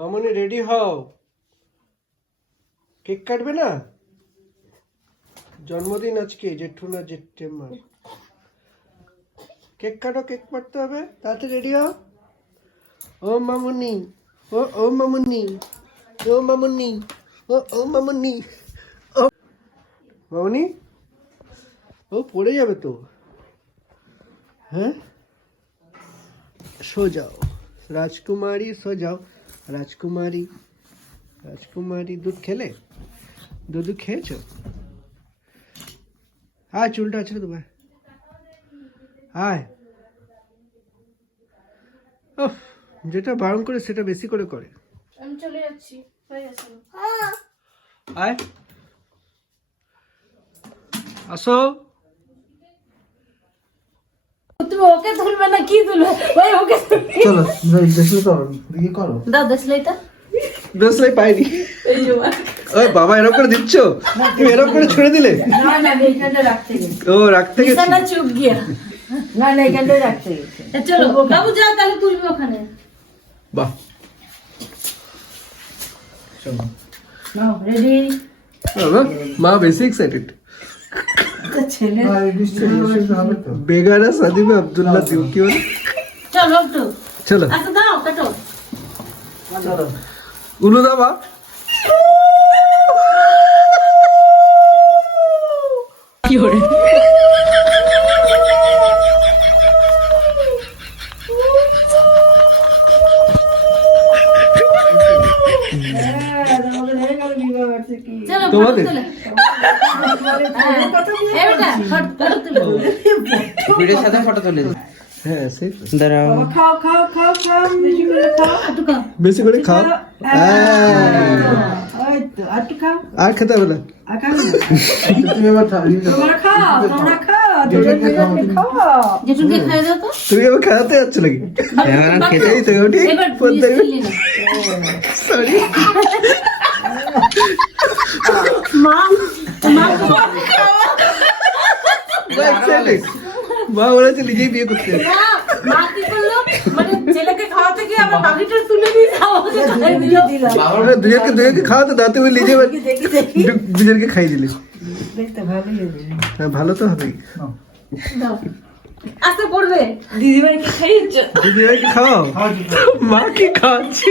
মামনি ready হও, cake কাটবে না? জন্মদিন আজকে জেঠুনা জেঠেমার। কেক কাটো, কেক কাটতে হবে, তাড়াতাড়ি রেডি হও। ও মামনি, ও মামনি, ও মামনি, ও মামনি, ও মামনি, ও পড়ে যাবে তো। হ্যাঁ, সো যাও রাজকুমারী, সো যাও রাজকুমারী। রাজকুমারী দুধ খেলে? দুধ খেয়েছো? আয় চুলটা আছে তো ভাই, আয়। ওহ, যেটা বারণ করে সেটা বেশি করে করে। আমি চলে যাচ্ছি, হয়ে গেছে। আয়, আসো। তুমি ওকে তুলবে না কি তুলবে? ভাই ওকে চলো দেশলাই করো, দিয়ে করো। দাও দেশলাইটা। দেশলাই পাইনি। এই যে ওই বাবা এরকম করে দিচ্ছ, তুমি এরকম করে ছুড়ে দিলে। না না এইখানটা রাখতে গেছি। ও রাখতে গেছি। বিছানা চুপ গিয়া। না না এইখানটা রাখতে গেছি। চলো বাবু যাও তাহলে তুলবে ওখানে। বাহ, চলো। নাও রেডি। বাবা মা বেশি এক্সাইটেড। ছেলে বেগানা শাদি में अब्दुल्ला दियो क्यों? চলো তো चलो আচ্ছা দাও কাটো। चलो उलू दा बा কি হরে চলো তোমাদের ভিডিওর সাথে ফটো তুলে দিই। হ্যাঁ সেই তো। দাঁড়াও, খাও খাও খাও খাও বেশি করে খাও একটু খাও বেশি করে খাও। ওই তো একটু খাও আর খেতে হবে না। আর খাও তোমরা খাও তোমরা খাও জেঠুকে খাই দাও তো তুমি আবার খাওয়াতে যাচ্ছ নাকি? এবার খেতে এই তো ওটি এবার সরি। মা মা এক্সাইটেড। মা বলেছে নিজেই বিয়ে করতে হবে। মা কি করলো মানে ছেলেকে খাওয়াতে গিয়ে আমার বাকিটা তুলে দিয়ে আমাকে খাইয়ে দিল আমরা দুজনকে খাওয়াতে দাও, তুমি নিজে দুজনকে খাইয়ে দিলে। দেখতে ভালোই হবে হ্যাঁ ভালো তো হবেই। দাও আস্তে পড়বে দিদিভাইকে খাইয়েছ দিদি ভাইকে খাও, মা কি খাওয়াচ্ছি?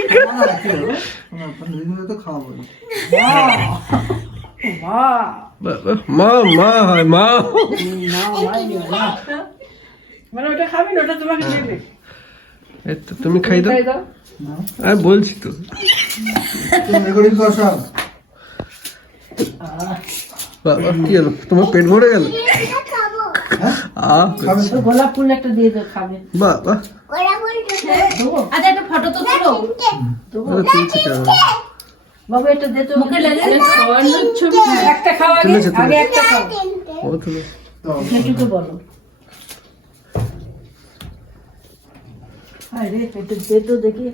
মা মা হয় মা। মানে ওটা খাবি না ওটা তোমাকে দেবে এই তো তুমি খাই দাও। খাই দাও আমি বলছি তো। বাবা কি হলো, তোমার পেট ভরে গেল? গোলাপ ফুল একটা দিয়ে দাও খাবে বাবা আচ্ছা একটা ফটো তো তুলো বাবু এটা দে তো মুখে লাগে খাওয়ানোর ছবি একটা খাও আগে তুলেছে, তুলেছে। আগে একটা খাও ও তুমি যেটুকু বলো আরে এটা দে তো দেখি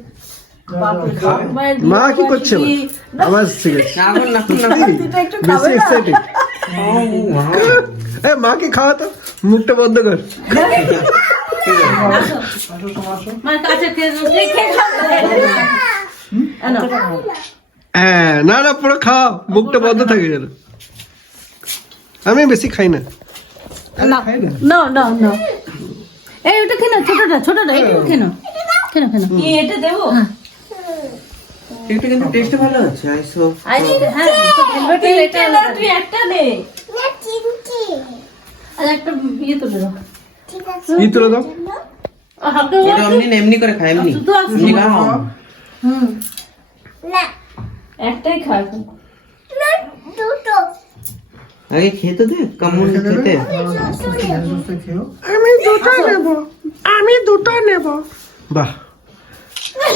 মা কি করছে? আবার সিগারেট বেশি এক্সাইটেড। এ মাকে খাওয়া তো, মুখটা বন্ধ কর। মার কাছে হ্যাঁ না না পুরো খাও, মুখটা বন্ধ থাকে যেন। আমি বেশি খাই না। খাই না। না না না এই ওটা কেন ছোটটা এইটুকু কেন কি এটা দেবো এটা কিন্তু টেস্ট ভালো আছে। আইসো হ্যাঁ তুই একটা নে আর একটা ইয়ে তুলে দাও ই তুলে দাও। ওটা এমনি করে খায়, এমনি শুধু আছে। এমনি খাও। হুম একটাই খা এখন আগে খেতে দে, কেমন খেতে। আমি দুটো নেব। বাহ,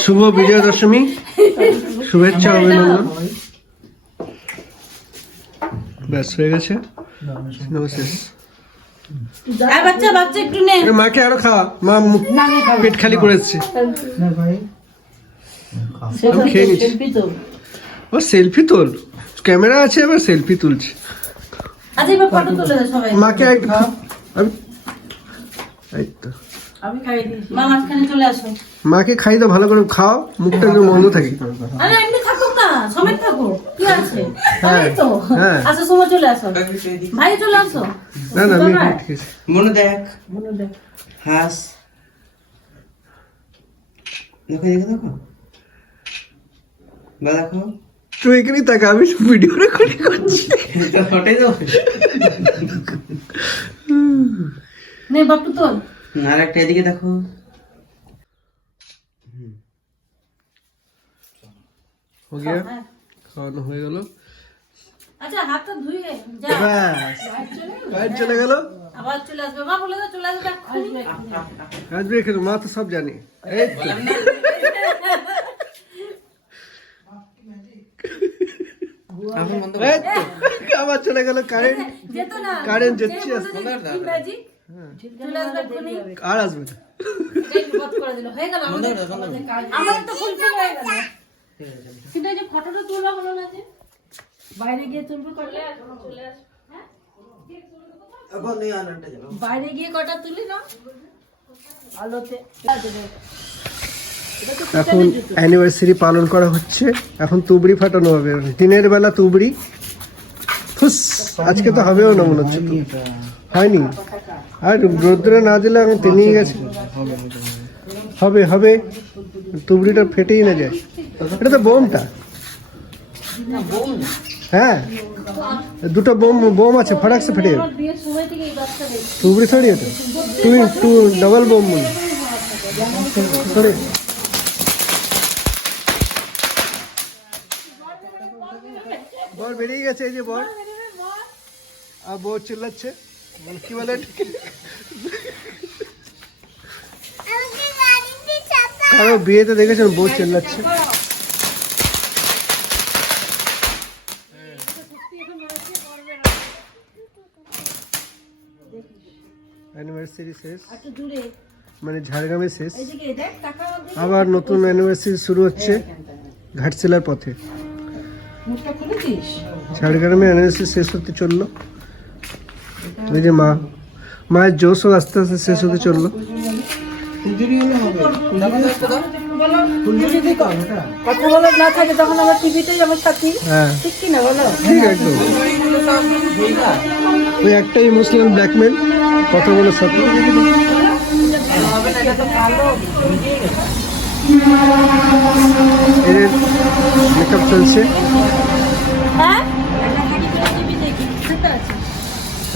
শুভ বিজয়া দশমী, শুভেচ্ছা অভিনন্দন। ব্যাস হয়ে গেছে, শেষ। বাচ্চা একটু নে এ, মাকে আরো খাওয়া, মা পেট খালি করে এসছে। আমি খেয়ে নিচ্ছি। সেলফি তো ও সেলফি তোল, ক্যামেরা আছে এবার সেলফি তুলছে। আচ্ছা এবার ফটো তুলে দাও সবাই মাকে একটু আমি এই তো আমি খাইয়ে দিয়েছি। মা মাঝখানে চলে আসো। মাকে খাই দাও, ভালো করে খাও, মুখটা একটু বন্ধ থাকে। আরে এমনি থাকো না, সমেত থাকো, কি আছে? হ্যাঁ, এই তো হ্যাঁ। আসো, সময় চলে আসো, ভাই চলে আসো। না না আমি ঠিক আছে। মনে দেখ, মনে দেখ। হাস দেখো দেখো দেখো বা দেখো তুই এখানেই থাকা, আমি ভিডিও রেকর্ডিং করছি। ওটাই তো নে বাপু তোল। আর একটা এদিকে দেখো। हो गया, হ্যাঁ। খাওয়ানো হয়ে গেল। আচ্ছা হাতটা ধুয়ে যা। ব্যাস, কাজ চলে গেল। আবার চলে আসবে, মা বলে দাও চলে আসবে এক্ষুনি। কাজ भी এখানে, মা তো সব জানে। এই তো। এখন বন্ধ এই তো, আবার চলে গেল কারেন্ট। যেত না। কারেন্ট যাচ্ছে, যে বলতো যে কি ম্যাজিক? চলে আসবে এক্ষুনি। আর আসবে না। এই বিপদ করে দিল। হয়ে গেল আমাদের কাজ। আমাদের তো ফুলফিল হয়ে গেল। কিন্তু এই যে ফটোটা তোলা হলো না যে, বাইরে গিয়ে তুলবে করলে চলে আসবে। হ্যাঁ এখন এই আলোটা জ্বালাও। বাইরে গিয়ে কটা তুলি না আলোতে। এখন অ্যানিভার্সারি পালন করা হচ্ছে, এখন তুবড়ি ফাটানো হবে। দিনের বেলা তুবড়ি ফুস, আজকে তো হবেও না মনে হচ্ছে, হয়নি। আর রোদ্রে না দিলে এখন তেনিয়ে গেছে। হবে হবে, তুবড়িটা ফেটেই না যায়। এটা তো বোমটা, হ্যাঁ দুটো বোম আছে, ফটাক সে ফেটে যাবে। আমার বিয়ের সময় থেকে এই বাচ্চা দেখছি। তুবড়ি থোড়ি এটা, টু ডবল বোম সরি। বল বেরিয়ে গেছে, এই যে বল। আর বউ চিল্লাচ্ছে, মানে কি বলে এটাকে? কারো বিয়েতে দেখেছেন বউ চিল্লাচ্ছে। অ্যানিভার্সারি শেষ, একটু দূরে মানে ঝাড়গ্রামে শেষ, এদিকে দেখ টাকা আবার নতুন অ্যানিভার্সারি শুরু হচ্ছে ঘাটশিলার পথে। মুখটা খুলেছিস? ঝাড়গ্রামে অ্যানিভার্সারি শেষ হতে চললো। এই যে মায়ের জোশও আস্তে আস্তে শেষ হতে চললো। কথা বলার না থাকে তখন আমার টিভিতেই আমার সাথী, হ্যাঁ ঠিক কি না বলো? ঠিক একদম, ওই একটাই মুসলিম ব্ল্যাকমেন, কথা বলে সাথে। এর মেকআপ চলছে, হ্যাঁ টিভি দেখি বুঝতে আছে।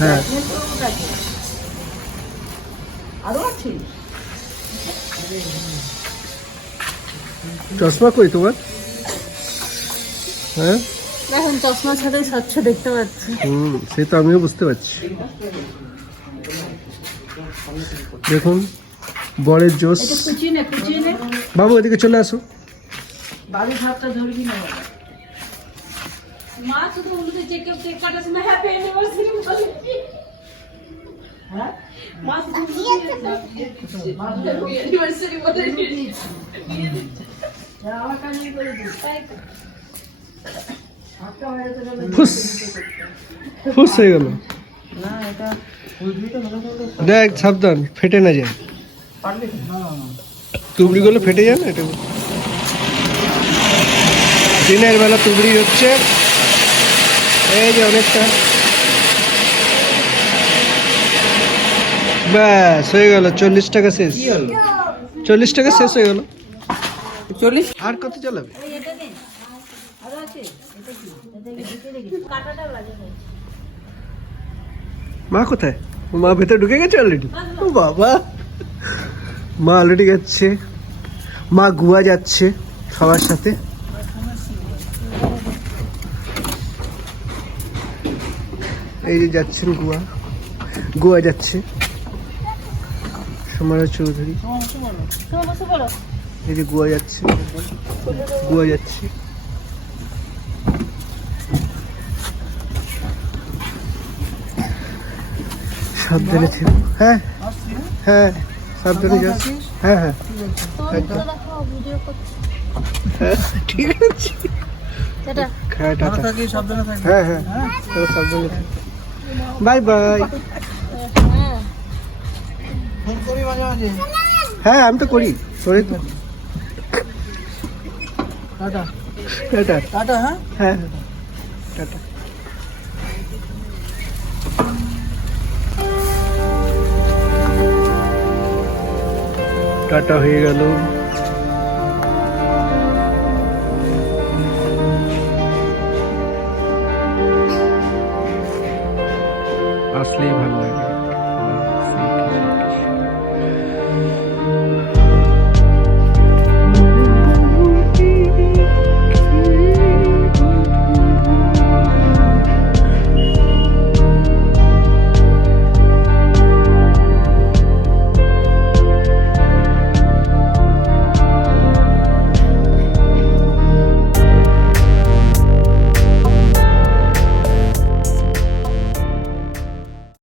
হ্যাঁ আরো আছে চশমা কই তোমার? হ্যাঁ এখন চশমা ছাড়াই স্বচ্ছ দেখতে পাচ্ছি। সে তো আমিও বুঝতে পারছি। দেখুন বরের জোশ। এটা কুচিয়ে নে বাবু এদিকে চলে আসো। বাড়ি ভাতটা ধরবি না বাবা। মা শুধু বলতে চেক কাটাছে না, হ্যাপি অ্যানিভার্সারি বলে। হ্যাঁ মা শুধু হ্যাপি অ্যানিভার্সারি বলে আমার কানে করে দিই। তাই তো ফুস ফুস হয়ে গেল। না এটা দেখ সাবধান, ফেটে না যায়। তুবড়িগুলো ফেটে যায় না, এটা দিনের বেলা তুবড়ি হচ্ছে। এই যে অনেকটা, ব্যাস হয়ে গেল। 40 টাকা শেষ, কি হলো? 40 টাকা শেষ হয়ে গেল। 40 আর কত চালাবে? এটা নে আরো আছে। এটা কি? এটা দেখি কাটাটা লাগে না। মা কোথায়? মা ভেতরে ঢুকে গেছে অলরেডি। ও বাবা, মা অলরেডি যাচ্ছে, মা গোয়া যাচ্ছে সবার সাথে। এই যে যাচ্ছেন গোয়া যাচ্ছে সমারা চৌধুরী। তোমার বসে পড়ো। এই যে গোয়া যাচ্ছে। সাবধানে থেকো। হ্যাঁ হ্যাঁ সাবধানে যাস। হ্যাঁ হ্যাঁ একদম। হ্যাঁ, ঠিক আছে। হ্যাঁ টাটা। হ্যাঁ হ্যাঁ সাবধানে থেকো। Bye bye. ফোন করি মাঝে মাঝে। হ্যাঁ আমি তো করি করি তো। Tata tata. টাটা। হ্যাঁ হ্যাঁ টাটা। টাটা হয়ে গেল।